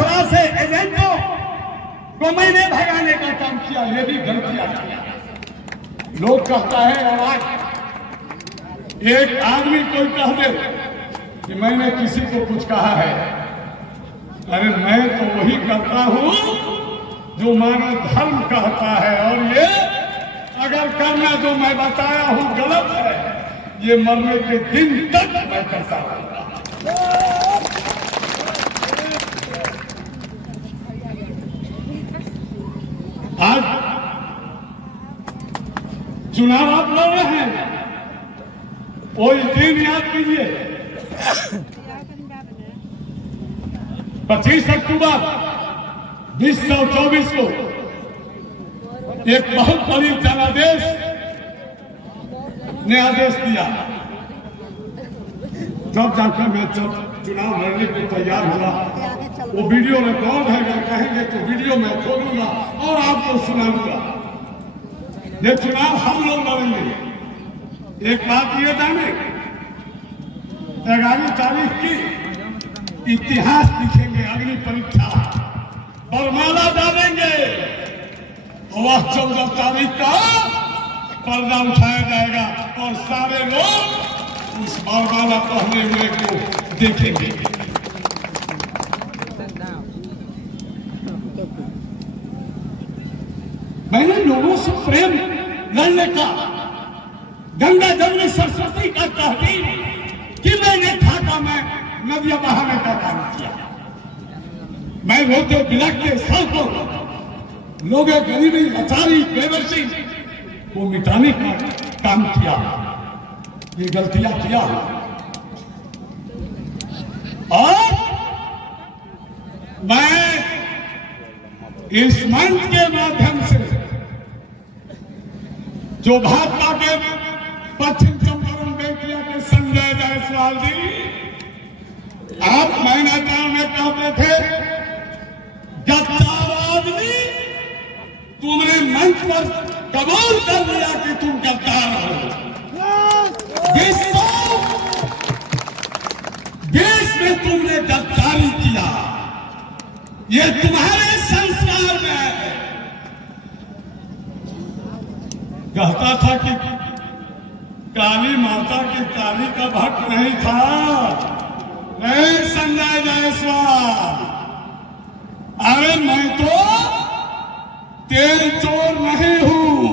असरा से एजेंटों को मैंने भगाने का काम किया, ये भी गलतियां किया। लोग कहता है और आज एक आदमी कोई कह दे कि मैंने किसी को कुछ कहा है, अरे मैं तो वही करता हूं जो मानव धर्म कहता है, और ये अगर करना जो मैं बताया हूं गलत है, ये मरने के दिन तक मैं करता रहूंगा। आज चुनाव आप लड़ रहे हैं, वो दिन याद कीजिए 25 अक्टूबर 2024 को एक बहुत बड़ी जनादेश ने आदेश दिया। जब जाकर मैं चुनाव लड़ने को तैयार हुआ, वो वीडियो रिकॉर्ड है, अगर कहेंगे तो वीडियो मैं खोलूंगा और आपको सुनाऊंगा। ये चुनाव हम लोग लड़ेंगे। एक बात ये जाने, 11 तारीख की इतिहास लिखेंगे, अग्नि परीक्षा बरमाला डालेंगे, वह 14 तारीख का पर्दा उठाया जाएगा और सारे लोग उस बरमाला पहने हुए को देखेंगे। मैंने लोगों से प्रेम लड़ने का, गंगा जमुनी सरस्वती का तहरीर कि मैंने ढाका में नदियां बहाने का काम किया। मैं रोते बिलखते सड़कों लोगों गरीबी लाचारी बेबसी को मिटाने का काम किया। ये गलतियां किया और मैं इस मंच के माध्यम से जो भाजपा के पश्चिम चंपारण बेटिया के संजय जायसवाल जी, आप मैनाटाउन में कहते थे गद्दार आदमी, तुमने मंच पर कबूल कर लिया कि तुम गद्दार हो। देश में तुमने गद्दारी किया, ये तुम्हारे संस्कार में है। कहता था कि काली माता की काली का भक्त नहीं था, नहीं संजय जायसवाल। अरे मैं तो तेल चोर नहीं हूं।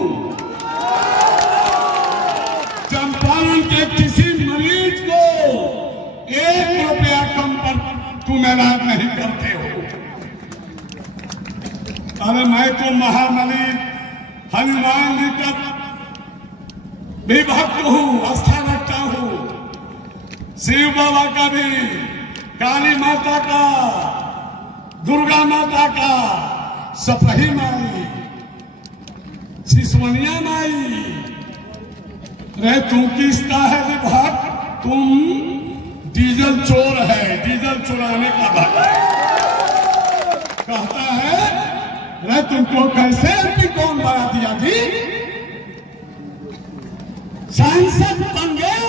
चंपारण के किसी मरीज को 1 रुपया कम पर तुम इलाज नहीं करते हो। अरे मैं तो महाबली हनुमान जी का भी भक्त हूं, आस्था रखता हूं, शिव बाबा का भी, काली माता का, दुर्गा माता का, सपही माई, सिसवनिया माई। रे तुम किसका है रे भक्त? तुम डीजल चोर है, डीजल चुराने का भक्त है। कहता है रे तुमको कैसे एमपी कौन बना दिया जी? सांसद बन गए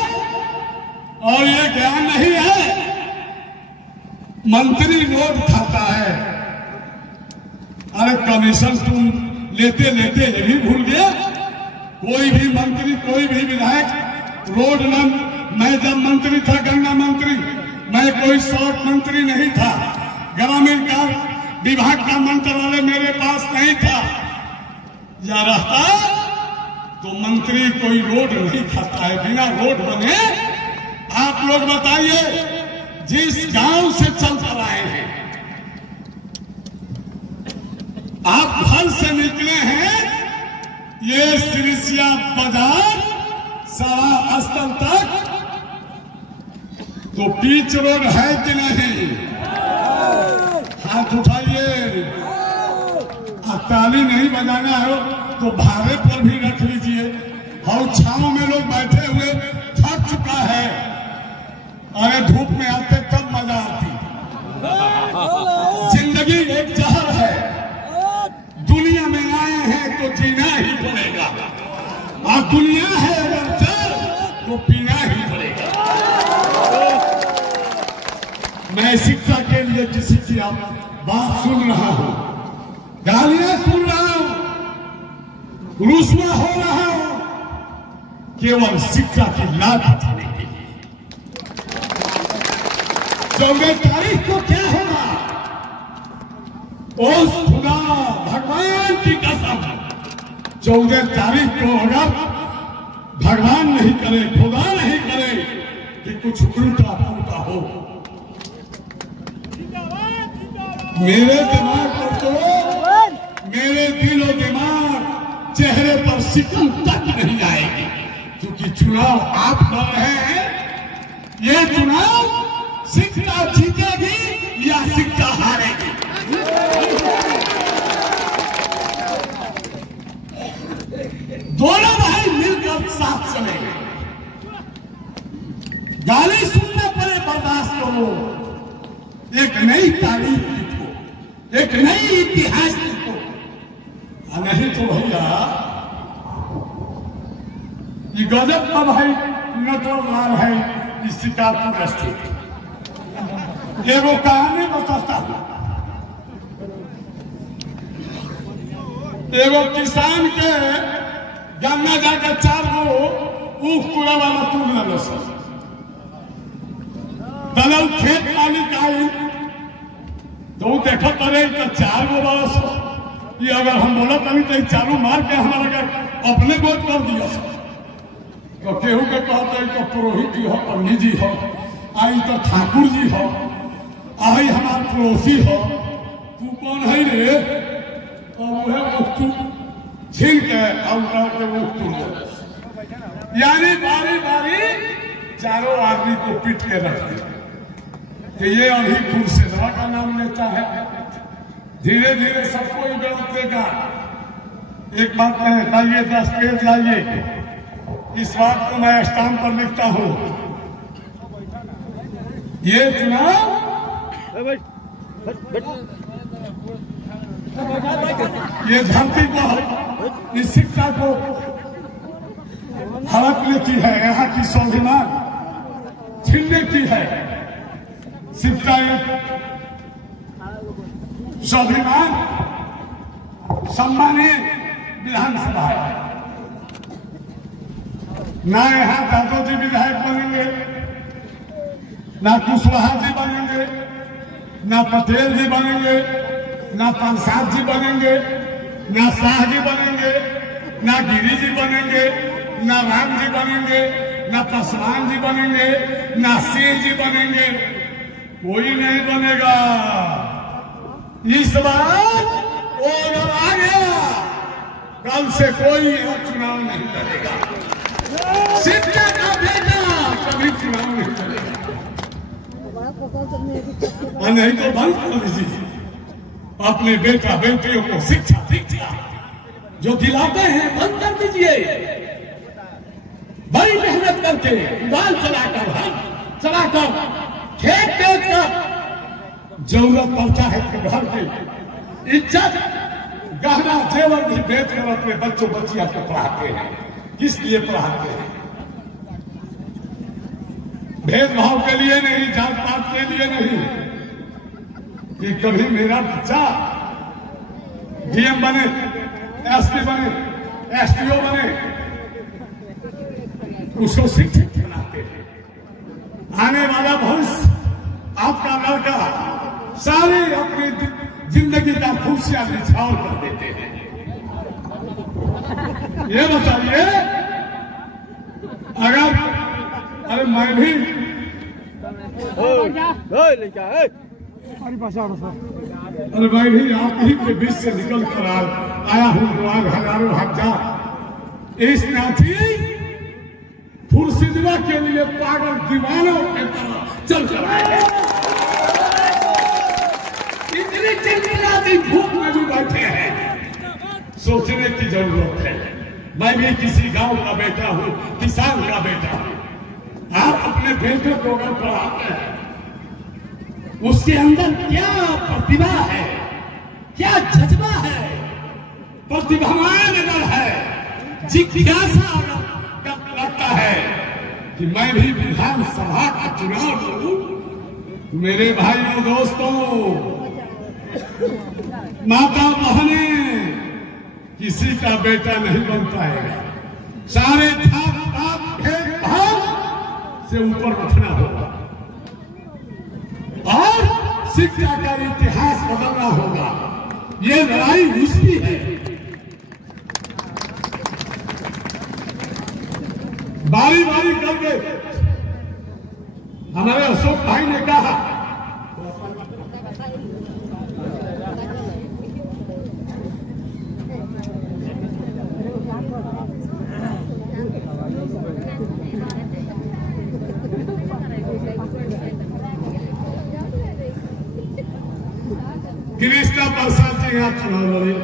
और ये ज्ञान नहीं है। मंत्री रोड खाता है। अरे कमीशन तुम लेते लेते ये भी भूल गया। कोई भी मंत्री, कोई भी विधायक रोड न, मैं जब मंत्री था, गंगा मंत्री, मैं कोई शॉर्ट मंत्री नहीं था। ग्रामीण कार्य विभाग का मंत्रालय मेरे पास नहीं था। या रहता तो मंत्री कोई रोड नहीं खाता है, बिना रोड बने। आप लोग बताइए, जिस गांव से चल कर आए हैं, आप घर से निकले हैं, ये सिरिसिया बाजार सवा स्थल तक, तो बीच रोड है कि नहीं? हाथ उठाइए। ताली नहीं बजाना है तो भारे पर भी रख लीजिए। और छांव में लोग बैठे हुए थक चुका है। अरे धूप में आते तब मजा आती। जिंदगी एक जहर है, दुनिया में आए हैं तो जीना ही पड़ेगा, और दुनिया है अगर जहर तो पीना ही पड़ेगा। मैं शिक्षा के लिए लिए किसी की आप बात सुन रहा हूं, गालियां सुन रहा हूं, रुस्वा हो रहा हूं, केवल शिक्षा की लाभ उठाने के लिए। 14 तारीख को क्या होगा? उस खुदा भगवान की कसम, 14 तारीख को अगर भगवान नहीं करे, खुदा नहीं करे कि कुछ उल्टा पुल्टा हो, मेरे दिमाग पर तो, मेरे दिल और दिमाग चेहरे पर सिकम तक नहीं आएगी, क्योंकि चुनाव आप लड़ रहे हैं। ये चुनाव शिक्षा जीतेगी या शिक्षा हारेगी। दोनों भाई मिलकर साथ चलेंगे। गाली सुनने पड़े बर्दाश्त करो, एक नई तारीख लिखो, एक नई इतिहास लिखो। नहीं तो भैया ये गजब का भाई नटवरलाल है इस शिकारपुर स्थित। एगो कहानी बताता हूं। एगो किसान के गन्ना जाकर 4 गो ऊख कूड़ा वाला तूर लगे सर दलल खेत मालिक आई तो देखा करे तो 4 गो वाला सर, ये अगर हम बोला कभी तो चालू मार के हमारा अपने गोद कर दिया सर। तो केहू के कहते तो पुरोहित जी हो, पंडित जी हो, आई तो ठाकुर जी हो, आई हमार पड़ोसी हो, तू कौन है रे? छीन के यानी बारी बारी चारों आदमी को पीट के रख दिया कि ये अभी खुर्शीदवा का नाम लेता है। धीरे धीरे सबको ही गलत देगा। एक बात मैं बताइए, 10 पेज लाइए, इस बात को मैं स्टाम्प पर लिखता हूं। ये चुनाव ये धरती को, इस शिक्षा को हड़प लेती है, यहाँ की स्वाभिमान छीन लेती है। शिक्षा एक स्वाभिमान सम्मानीय विधानसभा है। ना यहाँ दादो जी विधायक बनेंगे, ना कुशवाहा जी बनेंगे, ना पटेल जी बनेंगे, ना प्रसाद जी बनेंगे, ना शाह जी बनेंगे, ना गिरी जी बनेंगे, ना राम जी बनेंगे, ना पासवान जी बनेंगे, ना सिंह जी बनेंगे। कोई नहीं बनेगा। इस बार वो अगर आ गया, कल से कोई चुनाव नहीं लड़ेगा। शिक्षा का बेटा कभी चुनाव नहीं लड़ेगा। नहीं तो बंद कर दीजिए अपने बेटा बेटियों को शिक्षा दीक्षा जो दिलाते हैं, बंद कर दीजिए। बड़ी मेहनत करके उड़ान चलाकर खेत बेचकर जरूरत पड़ता है कि घर की इज्जत गहना जेवर भी बेचकर अपने बच्चों बच्चियों को पढ़ाते हैं। किस लिए पढ़ाते हैं? भेदभाव के लिए नहीं, जात पात के लिए नहीं, कि कभी मेरा बच्चा डीएम बने, एसपी बने, एसटीओ बने, उसको शिक्षित बनाते हैं। आने वाला भविष्य आपका लड़का सारी अपनी जिंदगी का खुशियां निछावर कर देते हैं। ये बताइए, अगर अरे मैं भी अरे मैं भी आप ही के बीच से निकल कर आया हूं। हजारों हजार इस नाची खुर्शीदवा के लिए पागल दीवानों के तरह चल कर आए। इतनी चिलचिलाती धूप में भी बैठे हैं। सोचने की जरूरत है। मैं भी किसी गांव का बेटा हूं, किसान का बेटा हूं। आप अपने बेटे को अगर पढ़ाते हैं, उसके अंदर क्या प्रतिभा है, क्या जज्बा है, प्रतिभावान अगर है, जिज्ञासा अगर लगता है कि मैं भी विधानसभा का चुनाव लड़ूं, मेरे भाइयों दोस्तों, माता बहने, किसी का बेटा नहीं बन पाएगा। सारे जात भेदभाव से ऊपर उठना होगा और शिक्षा का इतिहास बदलना होगा। ये लड़ाई उसकी है। बारी बारी करके हमारे अशोक भाई ने कहा कृष्णा प्रसाद जी यहाँ चुनाव लड़े,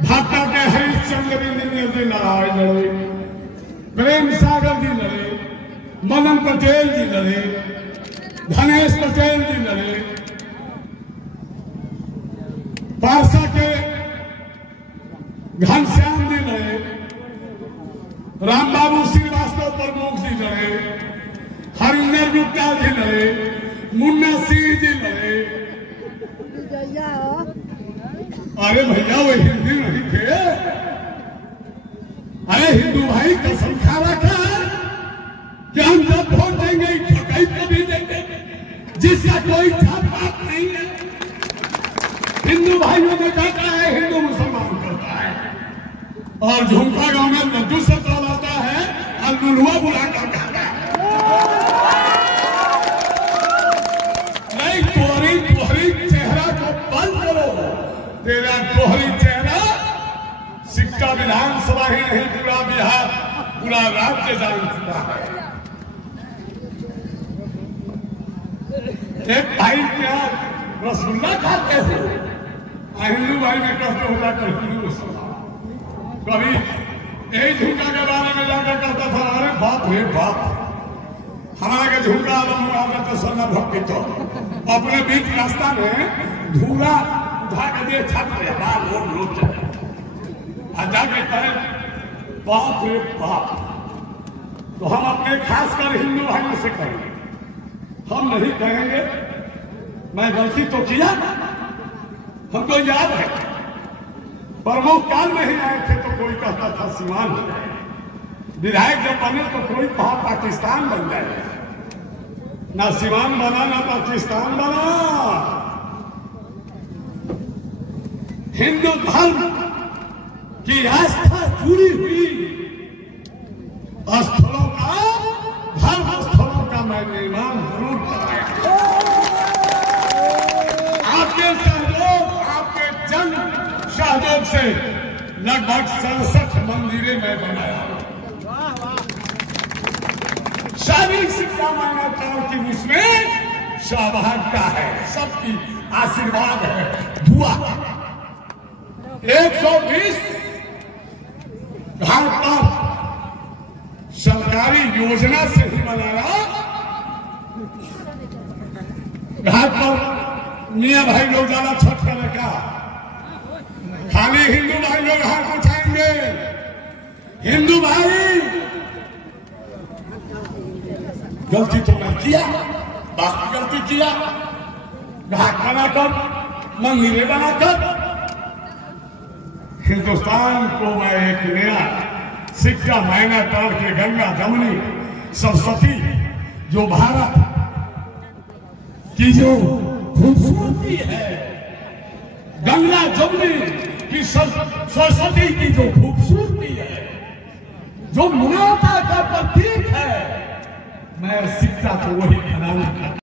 भाटा के हरिश्चंद्र जी लड़े, प्रेम सागर जी लड़े, मदन पटेल जी लड़े, धनेश पटेल जी लड़े, पारसा के घनश्याम जी लड़े, राम बाबू श्रीवास्तव प्रमुख जी लड़े, हरिंदर गुप्ता जी लड़े, मुन्ना सिंह जी लड़े। अरे भैया वो हिंदी नहीं थे। अरे हिंदू भाई कसम खा रखा है कि हम जब वोट देंगे ठकाई को भी देंगे, जिसका कोई जात पात नहीं है। हिंदू भाइयों ने कहता है हिंदू मुसलमान करता है, और झुमका गांव में लड्डू से तोलाता है और लुलुआ बुला कर खाता है। नहीं, तोहरी चेहरा को बंद करो। तेरा तोहरी चेहरा शिक्षा विधानसभा ही नहीं, पूरा बिहार, पूरा राज्य जान चुका है। एक भाई क्या रसगुल्ला खाते हो, हिंदू भाई में कहते हो जाकर हिंदू मुसलमान। कभी यही झुमका के बारे में जाकर कहता था, अरे बाप रे बाप, हमारा के झुमका आता तो सोना भक्ति तो अपने बीच रास्ता में धूरा उठा के दिए छात्र बाल लोग जाके कहे बाप रे बाप। तो हम अपने खासकर हिंदू भाइयों से कहेंगे, हम नहीं कहेंगे मैं गलती तो किया। हमको याद है प्रमुख काल में ही आए थे तो कोई कहता था सीमान हो जाए, विधायक जब बने तो कोई कहा पाकिस्तान बन जाए। ना सीमान बना ना पाकिस्तान बना। हिंदू धर्म की आस्था जुड़ी हुई स्थलों का, धर्म स्थलों का मैं निर्माण जरूर कराया। आपके सहयोग, आपके जन सहयोग से लगभग 67 मंदिरें मैं बनाया। सारी शिक्षा मान्यताओं की उसमें सौभाग्य है, सबकी आशीर्वाद है, दुआ। 120 घाट पर सरकारी योजना से ही बनाया। घाट पर मियाँ भाई लोग ज्यादा छठ करने का, खाली हिंदू भाई लोग हाथ उठाएंगे। हिंदू भाई गलती तो मैं किया, बाकी गलती किया, घाट बनाकर, मंदिरें बनाकर हिंदुस्तान को मैं एक नया शिक्षा मायना तार के गंगा जमुनी सरस्वती, जो भारत की जो खूबसूरती है, गंगा जमुनी की सरस्वती की जो खूबसूरती है, जो मानवता का प्रतीक है, मैं शिक्षा तो वही बनाऊंगा।